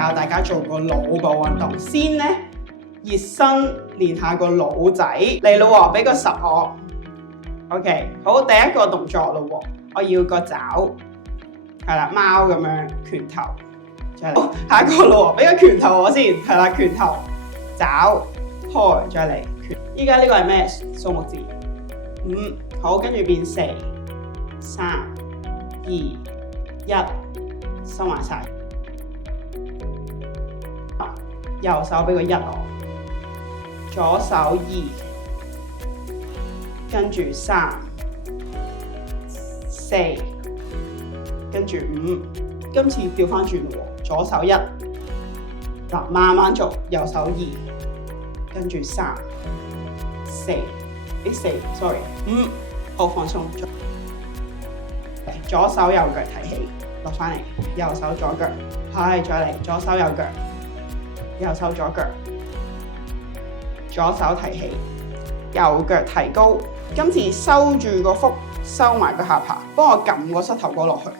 教大家做個腦部運動。先咧熱身練下個腦仔嚟咯喎，俾個10我。OK， 好，第一個動作咯喎，我要個爪，係啦，貓咁樣拳頭。好，下一個咯喎，俾個拳頭我先，係啦，拳頭爪開，再嚟拳。依家呢個係咩數目字？5，好，跟住變4、3、2、1，收埋晒。右手俾個1我，左手2，跟住3、4，跟住5。今次調翻轉咯喎，左手1，嗱慢慢做，右手2，跟住3、4，啲4，sorry， 5，好放鬆。左手右腳提起，落翻嚟，右手左腳，係再嚟，左手右腳，右手左腳，左手提起，右腳提高。今次收住個腹，收埋個下巴，幫我撳個膝頭哥落去。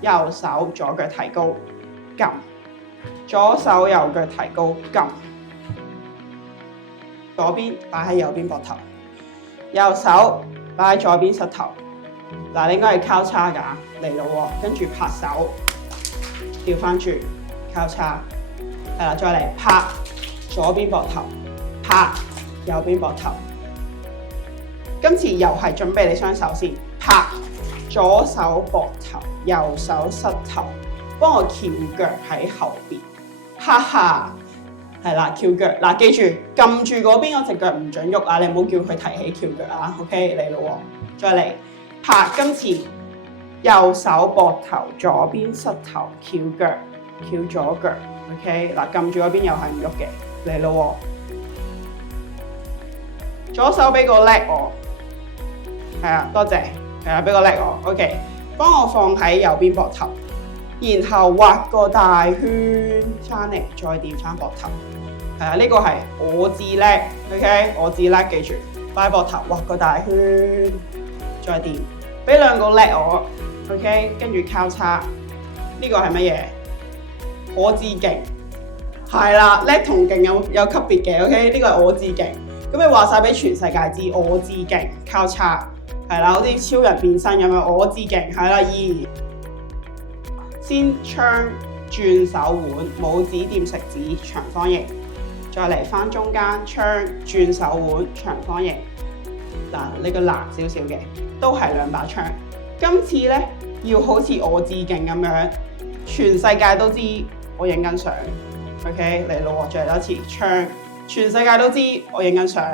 右手左腳提高，撳，左手右腳提高，撳，左邊擺喺右邊膊頭，右手擺喺左邊膝頭。嗱，你應該係交叉㗎，嚟咯喎，跟住拍手，調翻轉，交叉，係啦，再嚟拍左邊膊頭，拍右邊膊頭。今次又係準備你雙手先，拍左手膊頭，右手膝頭，幫我翹腳喺後邊，哈哈，係啦，翹腳。嗱，記住撳住嗰邊嗰隻腳唔準喐啊，你唔好叫佢提起翹腳啊。OK， 嚟咯喎，再嚟。拍，今次右手膊頭，左邊膝頭，翹腳，翹左腳。OK， 嗱，撳住嗰邊又係唔喐嘅，嚟咯喎。左手俾個 leg 我，係啊，多謝，係啊，俾個 leg 我。OK， 幫我放喺右邊膊頭，然後畫個大圈翻嚟，再掂翻膊頭。係啊，呢個係我字 leg。OK， 我字 leg，記住，擺膊頭畫個大圈，再掂。俾兩個 leg 我 ，OK， 跟住交叉，呢個係乜嘢？我字勁，係啦 ，leg 同勁有級別嘅 ，OK， 呢個係我字勁。咁你話晒俾全世界知，我字勁，交叉，係啦，好似超人變身咁樣，我字勁，係啦，2，先槍轉手腕，拇指掂食指，長方形，再嚟翻中間，槍轉手腕，長方形。嗱，呢個難少少嘅，都係2把槍。今次咧要好似我致敬咁樣，全世界都知我影緊相。OK， 嚟咯喎，再嚟多次槍，全世界都知我影緊相。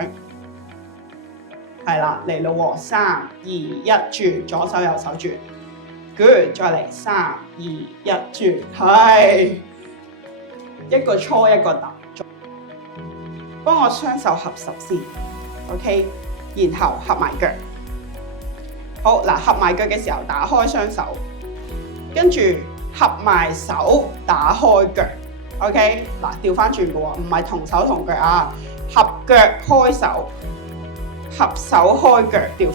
係啦，嚟咯喎，3、2、1，轉，左手右手轉。Good， 再嚟3、2、1，轉，係一個搓一個搭。幫我雙手合十先 ，OK。然後合埋腳，好嗱，合埋腳嘅時候打開雙手，跟住合埋手打開腳 ，OK 嗱，調翻轉嘅喎，唔係同手同腳啊，合腳開手，合手開腳調，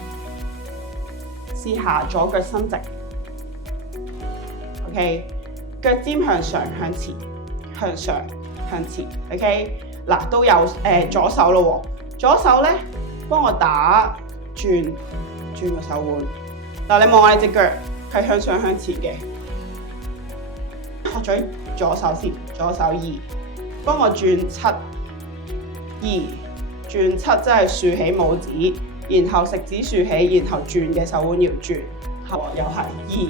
試下左腳伸直 ，OK， 腳尖向上向前，向上向前 ，OK 嗱，都有左手咯喎，左手咧。幫我打轉個手腕，嗱，你望下你隻腳係向上向前嘅，學咗左手先，左手2，幫我轉7、2，轉7即係豎起拇指，然後食指豎起，然後轉嘅手腕要轉，又係2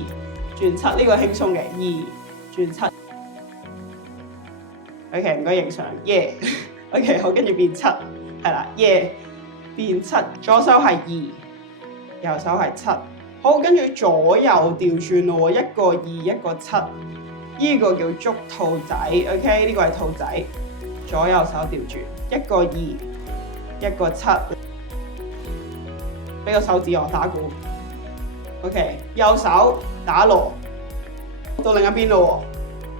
轉7，呢個輕鬆嘅2轉7。OK， 唔該影相，耶。OK， 好，跟住變7，係啦，耶。變7，左手係2，右手係7。好，跟住左右調轉咯喎，一個2，一個7，呢個叫捉兔仔。OK， 呢個係兔仔，左右手調轉，一個2，一個7。俾個手指我打鼓。OK， 右手打鑼，到另一邊咯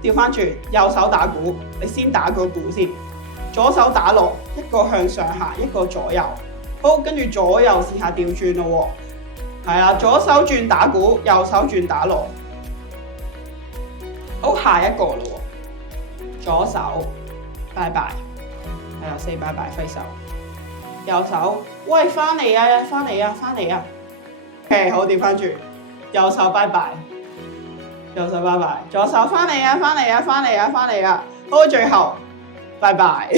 喎，調翻轉，右手打鼓，你先打個鼓先，左手打鑼，一個向上下，一個左右。好，跟住左右試下調轉咯喎，係啦，左手轉打鼓，右手轉打鑼。好，下一個咯喎，左手拜拜，係啦，say 拜拜揮手。右手喂翻嚟啊，翻嚟啊，翻嚟啊。OK， 好調翻轉，右手拜拜，右手拜拜，左手翻嚟啊，翻嚟啊，翻嚟啊，翻嚟啊。好，最後拜拜。